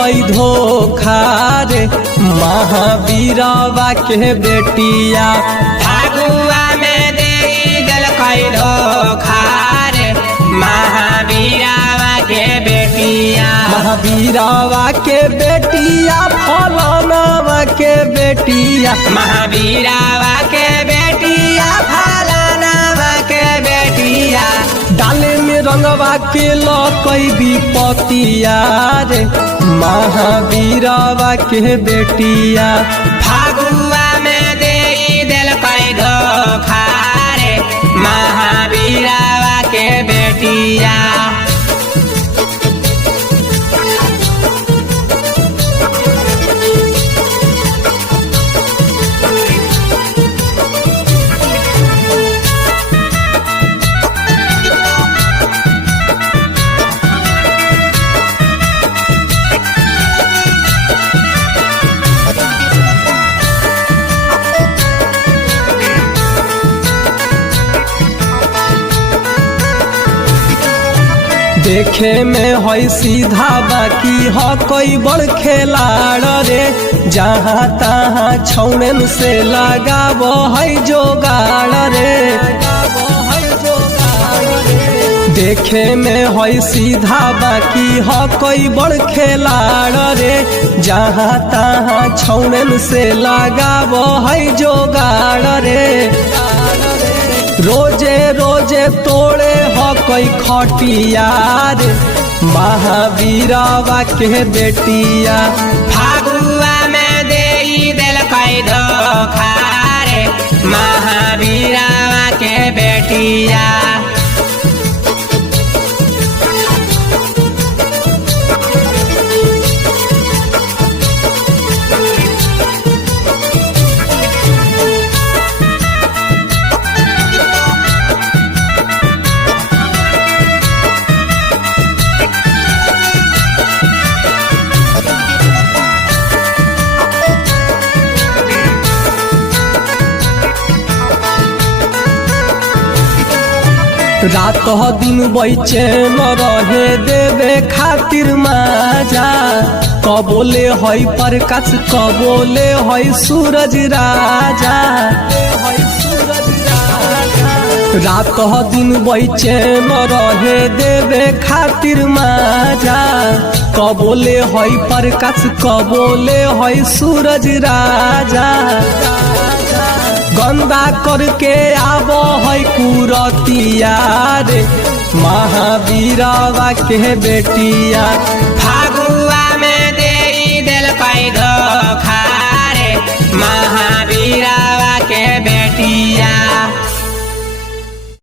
कई धोखा रे महावीरवा के बेटिया। फगुआ में दे दिल कई धोखा रे महावीरवा के बेटिया। महावीरवा के बेटिया फलानवा के बेटिया। महावीरवा के बेटिया फलानवा के बेटिया। डाले में रंगवा के लकई विपतिया रे महावीरवा के बेटिया। फगुआ में दे दिल कई धोखा रे महावीरवा के बेटिया। देखे में है सीधा बाकी ह कोई बड़ खिलाड़ रे जहाँ तहाँ छौड़न से लगाव है जोगाड़ रे। देखे में है सीधा बाकी ह कोई बड़ खिलाड़ रे जहाँ तहाँ छौड़न से लगाव है जोगाड़ रे। रोजे रोजे तोड़े हो कोई खटिया रे महावीरवा के बेटिया। फगुआ में दे दिल कई धोखा रे महावीरवा के बेटिया। रात दिन बैचैन रहे देवे खातिर माजा। कबोले है प्रकाश कबोले है सूरज राजा। रात दिन बैचैन रहे देवे खातिर माजा। कबोले है प्रकाश कबोले है सूरज राजा। गंदा करके आब है कुरतिया रे महावीरवा के बेटिया।